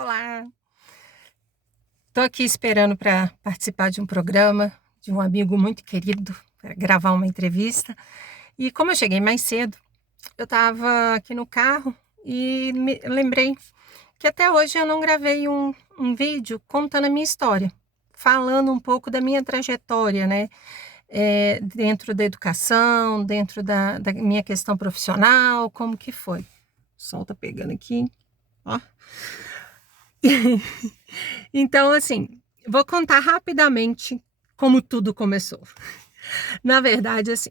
Olá! Estou aqui esperando para participar de um programa de um amigo muito querido, para gravar uma entrevista. E como eu cheguei mais cedo, eu estava aqui no carro e me lembrei que até hoje eu não gravei um vídeo contando a minha história, falando um pouco da minha trajetória, né? Dentro da educação, dentro da minha questão profissional, como que foi. O sol tá pegando aqui, ó. Então, assim, vou contar rapidamente como tudo começou. Na verdade, assim,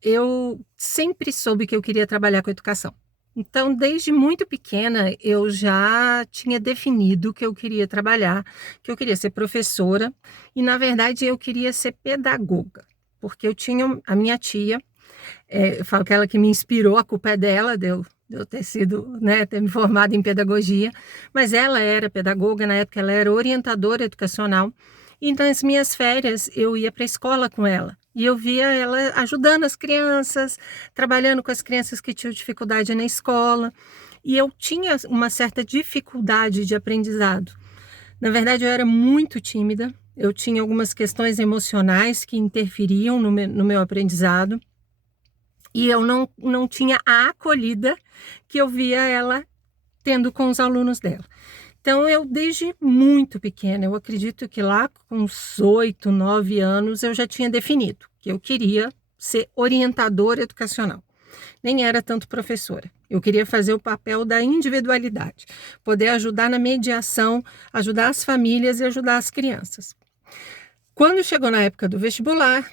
eu sempre soube que eu queria trabalhar com educação. Então, desde muito pequena, eu já tinha definido que eu queria trabalhar, que eu queria ser professora, e na verdade eu queria ser pedagoga, porque eu tinha a minha tia, eu falo que ela que me inspirou, a culpa é dela, de eu ter sido, né, ter me formado em pedagogia, mas ela era pedagoga, na época ela era orientadora educacional, então nas minhas férias eu ia para a escola com ela, e eu via ela ajudando as crianças, trabalhando com as crianças que tinham dificuldade na escola, e eu tinha uma certa dificuldade de aprendizado. Na verdade, eu era muito tímida, eu tinha algumas questões emocionais que interferiam no meu aprendizado, e eu não tinha a acolhida que eu via ela tendo com os alunos dela. Então, eu desde muito pequena, eu acredito que lá com uns 8, 9 anos, eu já tinha definido que eu queria ser orientadora educacional. Nem era tanto professora. Eu queria fazer o papel da individualidade, poder ajudar na mediação, ajudar as famílias e ajudar as crianças. Quando chegou na época do vestibular,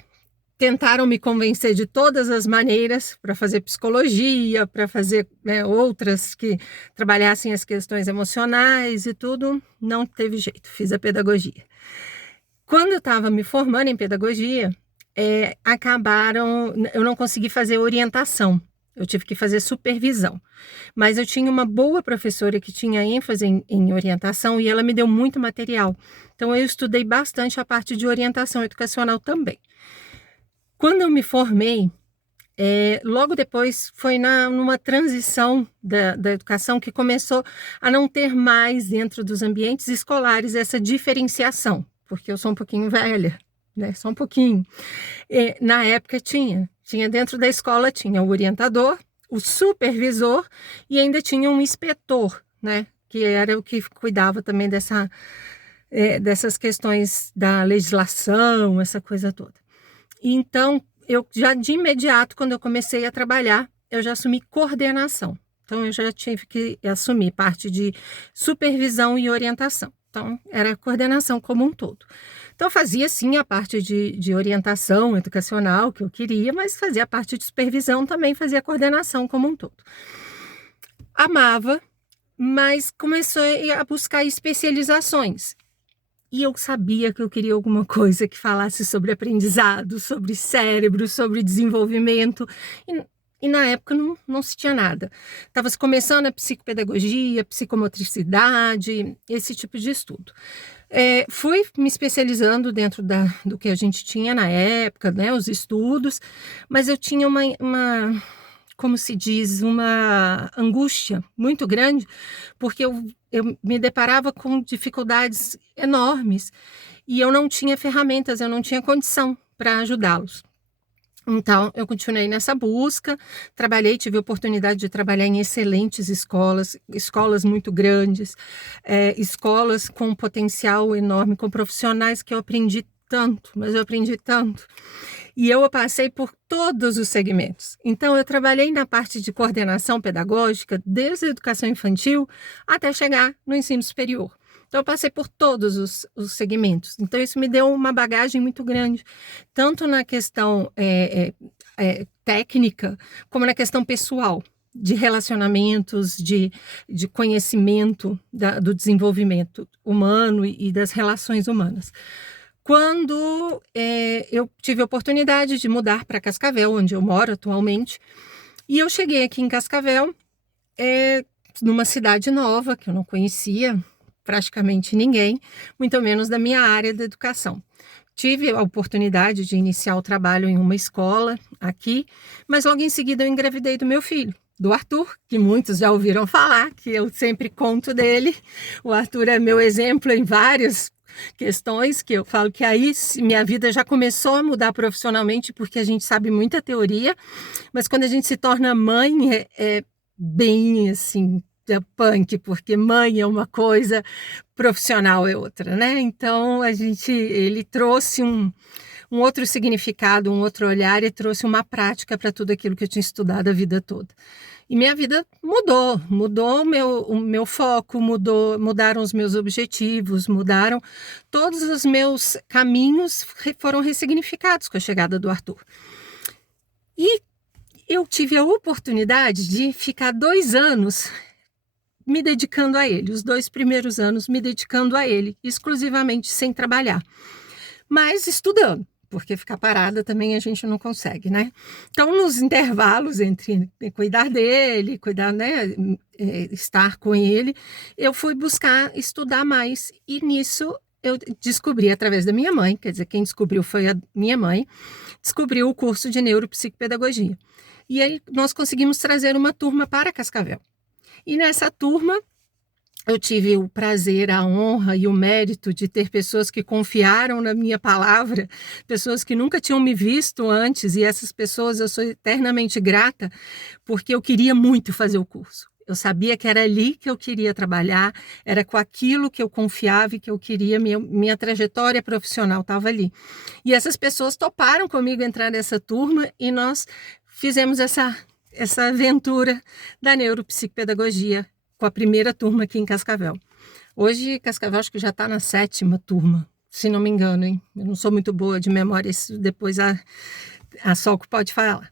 tentaram me convencer de todas as maneiras para fazer psicologia, para fazer, né, outras que trabalhassem as questões emocionais e tudo. Não teve jeito, fiz a pedagogia. Quando eu estava me formando em pedagogia, eu não consegui fazer orientação, eu tive que fazer supervisão. Mas eu tinha uma boa professora que tinha ênfase em orientação e ela me deu muito material. Então eu estudei bastante a parte de orientação educacional também. Quando eu me formei, logo depois foi numa transição da educação que começou a não ter mais dentro dos ambientes escolares essa diferenciação, porque eu sou um pouquinho velha, né? Só um pouquinho. Na época tinha dentro da escola, tinha o orientador, o supervisor e ainda tinha um inspetor, né? Que era o que cuidava também dessas questões da legislação, essa coisa toda. Então, eu já de imediato, quando eu comecei a trabalhar, eu já assumi coordenação. Então, eu já tive que assumir parte de supervisão e orientação. Então, era coordenação como um todo. Então, eu fazia sim a parte de orientação educacional que eu queria, mas fazia a parte de supervisão também, fazia coordenação como um todo. Amava, mas comecei a buscar especializações. E eu sabia que eu queria alguma coisa que falasse sobre aprendizado, sobre cérebro, sobre desenvolvimento. E na época não se tinha nada. Estava se começando a psicopedagogia, psicomotricidade, esse tipo de estudo. Fui me especializando dentro do que a gente tinha na época, né, os estudos, mas eu tinha como se diz, uma angústia muito grande, porque eu me deparava com dificuldades enormes e eu não tinha ferramentas, eu não tinha condição para ajudá-los. Então, eu continuei nessa busca, tive a oportunidade de trabalhar em excelentes escolas muito grandes, escolas com um potencial enorme, com profissionais que eu aprendi tanto, mas eu aprendi tanto. E eu passei por todos os segmentos. Então, eu trabalhei na parte de coordenação pedagógica, desde a educação infantil até chegar no ensino superior. Então, eu passei por todos os segmentos. Então, isso me deu uma bagagem muito grande, tanto na questão técnica, como na questão pessoal, de relacionamentos, de conhecimento do desenvolvimento humano e das relações humanas. Quando eu tive a oportunidade de mudar para Cascavel, onde eu moro atualmente, e eu cheguei aqui em Cascavel, numa cidade nova, que eu não conhecia praticamente ninguém, muito menos da minha área da educação. Tive a oportunidade de iniciar o trabalho em uma escola aqui, mas logo em seguida eu engravidei do meu filho. do Arthur, que muitos já ouviram falar, que eu sempre conto dele. O Arthur é meu exemplo em várias questões, que eu falo que aí minha vida já começou a mudar profissionalmente, porque a gente sabe muita teoria, mas quando a gente se torna mãe, é bem assim, é punk, porque mãe é uma coisa, profissional é outra, né? Então ele trouxe um outro significado, um outro olhar e trouxe uma prática para tudo aquilo que eu tinha estudado a vida toda. E minha vida mudou o meu foco, mudaram os meus objetivos, mudaram todos os meus caminhos, foram ressignificados com a chegada do Arthur. E eu tive a oportunidade de ficar 2 anos me dedicando a ele, os 2 primeiros anos me dedicando a ele, exclusivamente sem trabalhar, mas estudando, porque ficar parada também a gente não consegue, né? Então, nos intervalos entre cuidar dele, né, estar com ele, eu fui buscar estudar mais, e nisso eu descobri através da minha mãe, quer dizer, quem descobriu foi a minha mãe, descobriu o curso de neuropsicopedagogia. E aí nós conseguimos trazer uma turma para Cascavel. E nessa turma, eu tive o prazer, a honra e o mérito de ter pessoas que confiaram na minha palavra, pessoas que nunca tinham me visto antes, e essas pessoas eu sou eternamente grata, porque eu queria muito fazer o curso. Eu sabia que era ali que eu queria trabalhar, era com aquilo que eu confiava e que eu queria, minha trajetória profissional estava ali. E essas pessoas toparam comigo entrar nessa turma e nós fizemos essa aventura da neuropsicopedagogia com a primeira turma aqui em Cascavel. Hoje, Cascavel acho que já está na 7ª turma, se não me engano, hein? Eu não sou muito boa de memória, isso depois a Solco pode falar.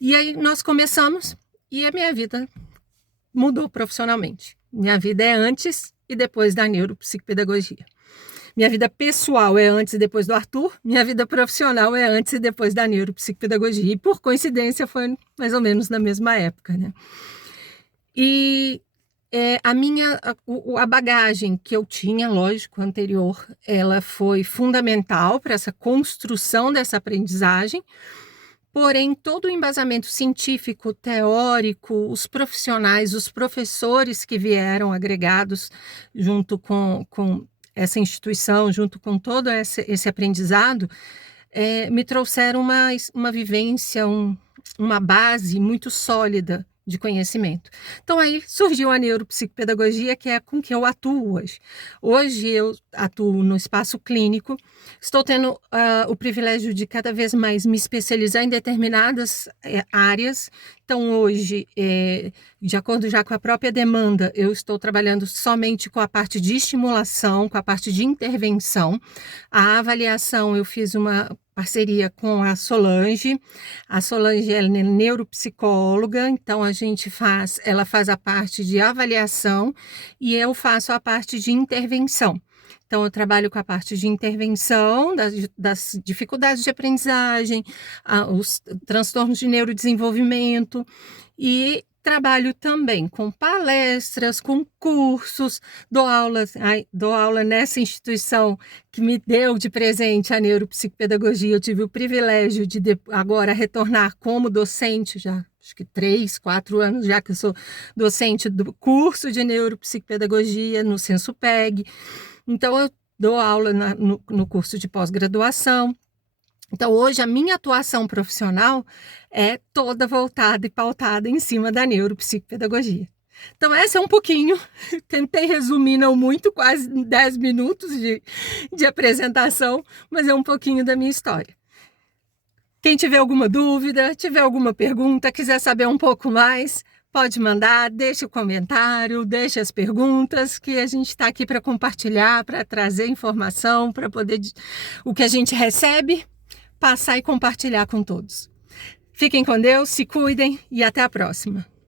E aí nós começamos e a minha vida mudou profissionalmente. Minha vida é antes e depois da neuropsicopedagogia. Minha vida pessoal é antes e depois do Arthur, minha vida profissional é antes e depois da neuropsicopedagogia. E por coincidência foi mais ou menos na mesma época, né? E a bagagem que eu tinha, lógico, anterior, ela foi fundamental para essa construção dessa aprendizagem, porém todo o embasamento científico, teórico, os profissionais, os professores que vieram agregados junto com essa instituição, junto com todo esse aprendizado, me trouxeram uma vivência, uma base muito sólida de conhecimento. Então aí surgiu a neuropsicopedagogia, que é com que eu atuo hoje. Hoje eu atuo no espaço clínico, estou tendo o privilégio de cada vez mais me especializar em determinadas áreas. Então hoje, de acordo já com a própria demanda, eu estou trabalhando somente com a parte de estimulação, com a parte de intervenção. A avaliação eu fiz uma parceria com a Solange. A Solange é neuropsicóloga, então ela faz a parte de avaliação e eu faço a parte de intervenção. Então, eu trabalho com a parte de intervenção, das dificuldades de aprendizagem, os transtornos de neurodesenvolvimento, e trabalho também com palestras, com cursos, dou aula nessa instituição que me deu de presente a neuropsicopedagogia. Eu tive o privilégio de agora retornar como docente, já acho que 3, 4 anos já que eu sou docente do curso de neuropsicopedagogia no Sensupeg. Então, eu dou aula no curso de pós-graduação. Então, hoje, a minha atuação profissional é toda voltada e pautada em cima da neuropsicopedagogia. Então, essa é um pouquinho, tentei resumir, não muito, quase 10 minutos de apresentação, mas é um pouquinho da minha história. Quem tiver alguma dúvida, tiver alguma pergunta, quiser saber um pouco mais, pode mandar, deixe o comentário, deixe as perguntas, que a gente está aqui para compartilhar, para trazer informação, para poder o que a gente recebe, passar e compartilhar com todos. Fiquem com Deus, se cuidem e até a próxima.